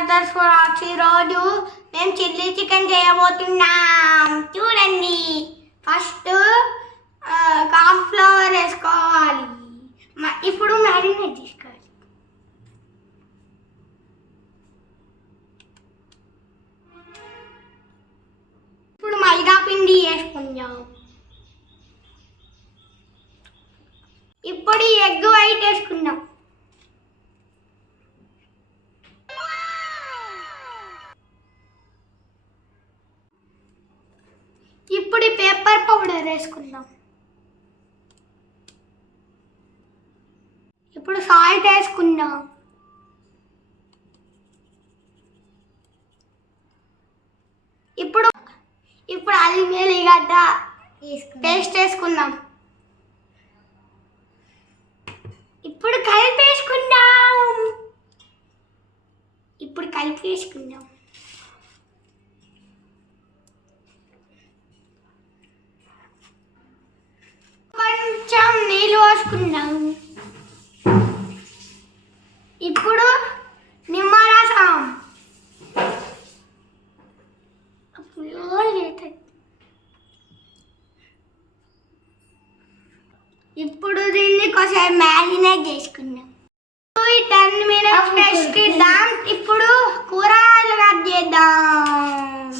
Brothers vlogs. ఈరోజు మేము chilli chicken చేయబోతున్నాం. చూడండి, ఫస్ట్ కార్న్ ఫ్లవర్ వేసుకోవాలి. ఇప్పుడు మ్యారినేట్ చేసుకోవాలి. ఇప్పుడు మైదా పిండి వేసుకుందాం. ఇప్పుడు ఎగ్ వైట్ వేసుకుందాం. ఇప్పుడు పేపర్ పౌడర్ వేసుకుందాం. ఇప్పుడు సాల్ట్ వేసుకుందాం. ఇప్పుడు అల్లం వెల్లిగడ్డ పేస్ట్ వేసుకుందాం. ఇప్పుడు కలిపేసుకుందాం. కొంచెం నీళ్ళు పోసుకుందాం. ఇప్పుడు నిమ్మరసం. ఇప్పుడు దీన్ని కొంచెం మ్యారినేట్ చేసుకుందాం. 10 minutes రెస్ట్ ఇద్దాం. ఇప్పుడు కూరగాయలు కట్ చేద్దాం.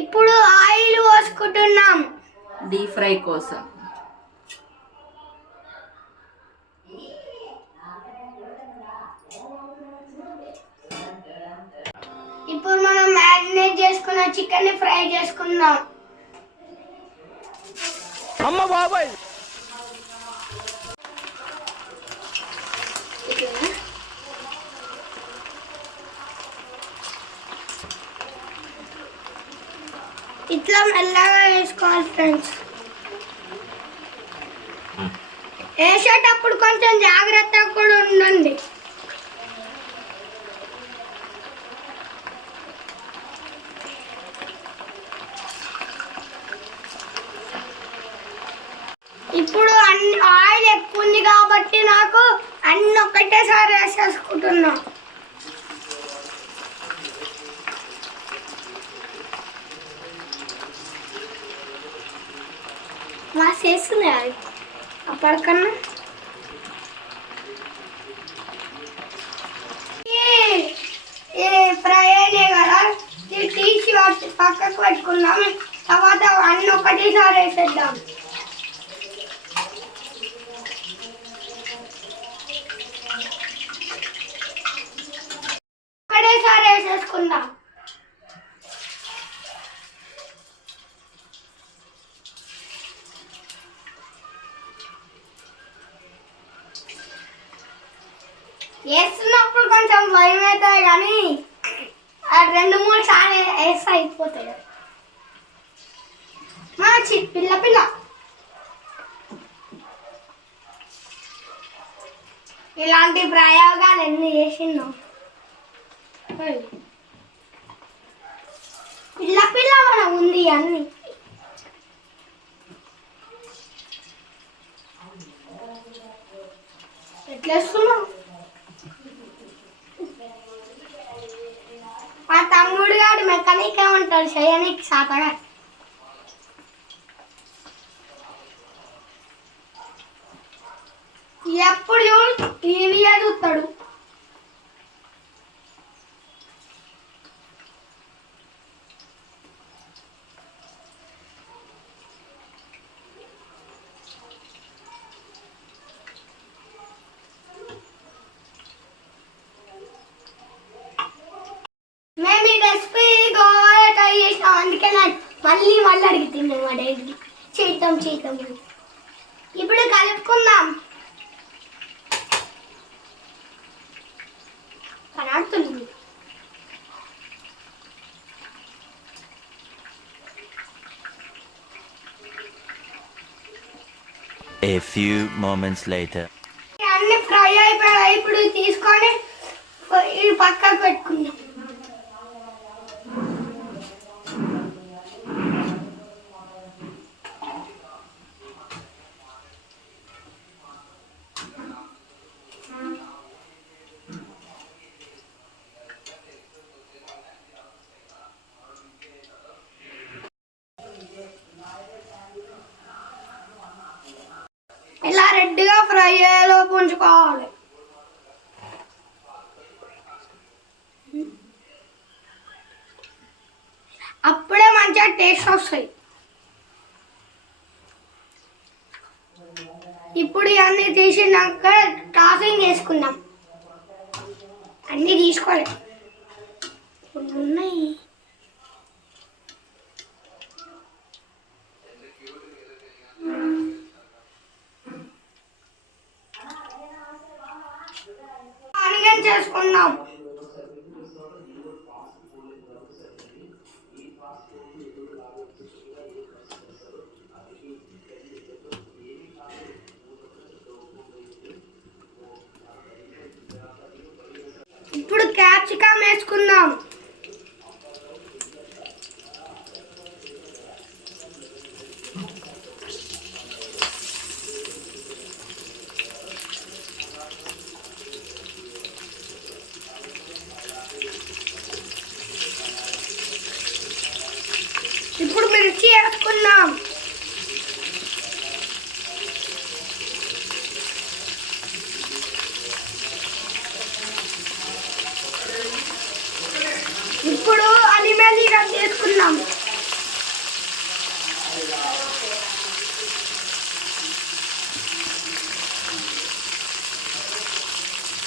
ఇప్పుడు ఆయిల్ పోసుకుంటున్నాం డీప్ ఫ్రై కోసం. ఇప్పుడు మనం మ్యారినేట్ చేసుకున్న చికెన్ ఫ్రై చేసుకుందాం. అమ్మ బాబాయ్, ఇట్లా మెల్లగా వేసుకోవాలి ఫ్రెండ్స్. వేసేటప్పుడు కొంచెం జాగ్రత్తగా కూడా ఉండండి. ఇప్పుడు ఆయిల్ ఎక్కువ ఉంది కాబట్టి నాకు అన్ని ఒకటేసారి వేసేసుకుంటున్నా. వేస్తున్నాయి అప్పటికన్నా. ఫ్రై అయినాయి కదా, తీసి పక్కకు పెట్టుకుందాం. తర్వాత అన్ని ఒకటేసారి వేసేద్దాం. ఒకటేసారి వేసేసుకుందాం. వేస్తున్నప్పుడు కొంచెం భయం అవుతుంది, కానీ 2-3 సార్లు వేస్తే అయిపోతాయి. పిల్ల ఇలాంటి ప్రయోగాలు ఎన్ని చేసిందో. పిల్ల మనం ఉంది అన్ని. ఎట్లేస్తున్నాం? మా తమ్ముడు గారు మెకానిక్ ఉంటాడు, చేయనికి సాతగా. ఎప్పుడు టీవీ చూస్తాడు. మేము ఈ రెసిపీ గోవాలో ట్రై చేసాం, అందుకే మళ్ళీ అడుగుతున్నాం మా డాడీ చేద్దాం. ఇప్పుడు కలుపుకుందాం. కనడుతుంది. A few moments later. అన్ని ఫ్రై అయిపోయాయి. ఇప్పుడు తీసుకొని పక్కకు పెట్టుకుందాం. అయ్యేలోపు ఉంచుకోవాలి. అప్పుడే మంచిగా టేస్ట్ వస్తాయి. ఇప్పుడు ఇవన్నీ తీసినాక టాసింగ్ వేసుకుందాం. అన్నీ తీసుకోవాలి. ఉన్నాయి ఆనియన్ చేసుకుందాం. ఇప్పుడు క్యాప్సికమ్ వేసుకుందాం. ఇప్పుడు మిర్చి వేసుకుందాం. ఇప్పుడు అల్లం కట్ చేసుకుందాం.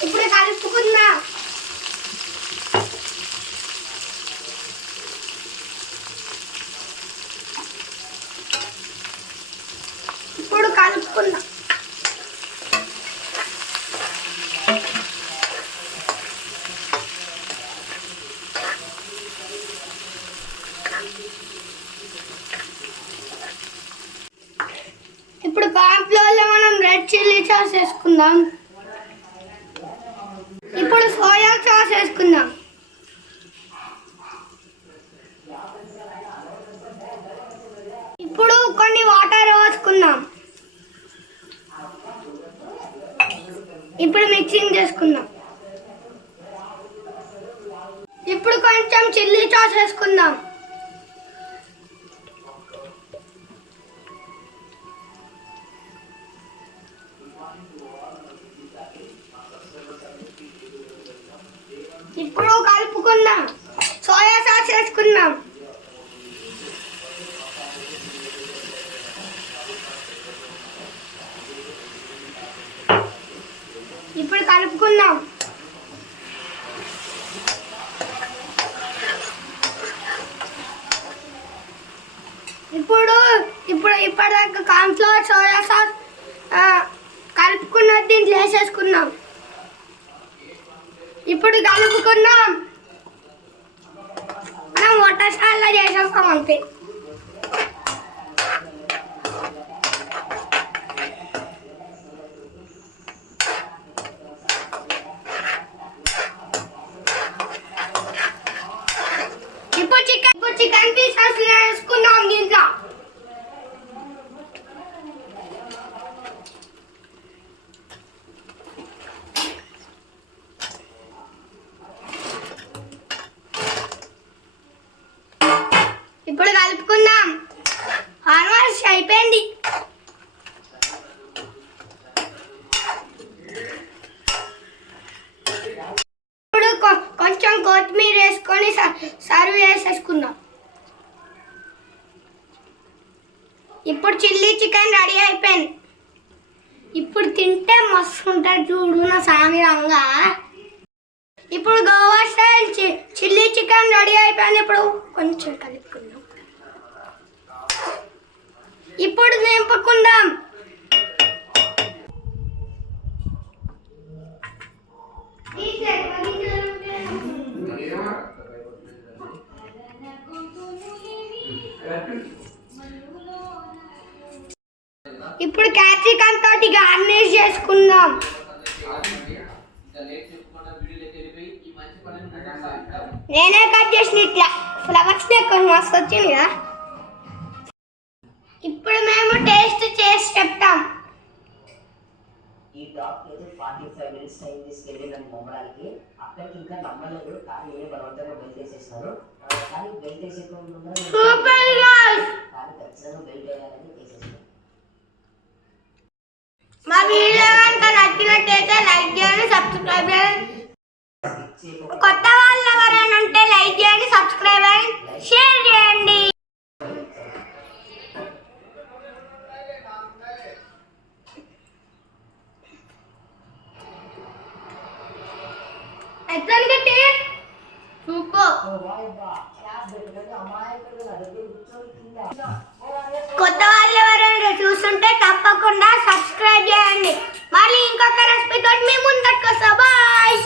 ఇప్పుడు కలుపుకుందాం. ఇప్పుడు కలుపుకుందాం. ఇప్పుడు కార్న్‌ఫ్లోర్లో మనం రెడ్ చిల్లీ సాస్ వేసుకుందాం. ఇప్పుడు సోయా సాస్ వేసుకుందాం. ఇప్పుడు కొన్ని వాటర్ వేసుకుందాం. ఇప్పుడు మిక్సింగ్ చేసుకుందాం. ఇప్పుడు కొంచెం చిల్లీ సాస్ వేసుకుందాం. ఇప్పుడు కలుపుకుందాం. సోయా సాస్ వేసుకుందాం. ఇప్పుడు కలుపుకుందాం. ఇప్పటిదాకా కార్న్‌ఫ్లోర్ సోయా సాస్ కలుపుకున్నది దీంట్లో వేసేసుకుందాం. ఇప్పుడు కలుపుకుందాం. మనం వంటశాలలో చేసేస్తాం అంతే. ఇప్పుడు చికెన్ పీసెస్ వేసుకుందాం దీంట్లో. ఇప్పుడు కలుపుకుందాం. ఆల్మోస్ట్ అయిపోయింది. ఇప్పుడు కొంచెం కొత్తిమీర వేసుకొని సర్వ్ చేసేసుకుందాం. ఇప్పుడు చిల్లీ చికెన్ రెడీ అయిపోయింది. ఇప్పుడు తింటే మస్తు ఉంటుంది చూడు నా సామిరంగా. ఇప్పుడు Goa style chilli chicken ready అయిపోయింది. ఇప్పుడు కొంచెం కలుపుకుందాం. ఇప్పుడు నింపుకుందాం. ఇప్పుడు క్యాప్సికమ్ తోటి గార్నిష్ చేసుకుందాం. నేనే కట్ చేసిన ఇట్లా ఫ్లవర్స్ మస్తు వచ్చింది కదా. ఇప్పుడు మేము టేస్ట్ చేసి చెప్తాం. ఈ టాప్ ఏదో 45 మినిట్స్ టైం తీసుకెళ్ళి నన్ను నమ్మడానికి అక్కడికి ఇంకా నమ్మలేదు. కానీ ఏం బలవంతంగా బెల్ట్ వేసేసినారు. కానీ బెల్ట్ వేసేకుండా కానీ ఖచ్చితంగా బెల్ట్ వేయాలని వేసేసినారు. మా వీడియో సబ్స్క్రైబ్ చేయండి. కొత్త వాళ్ళు ఎవరైనా ఉంటే లైక్ చేయండి, సబ్స్క్రైబ్ చేయండి, షేర్ చేయండి. ఎట్లా కట్టి సూపర్. కొత్త వాళ్ళు ఎవరైనా చూస్తుంటే తప్పకుండా సబ్స్క్రైబ్ చేయండి. మళ్ళీ ఇంకొక రెసిపీ తోటి మీ ముందరికి వస్తా. బాయ్.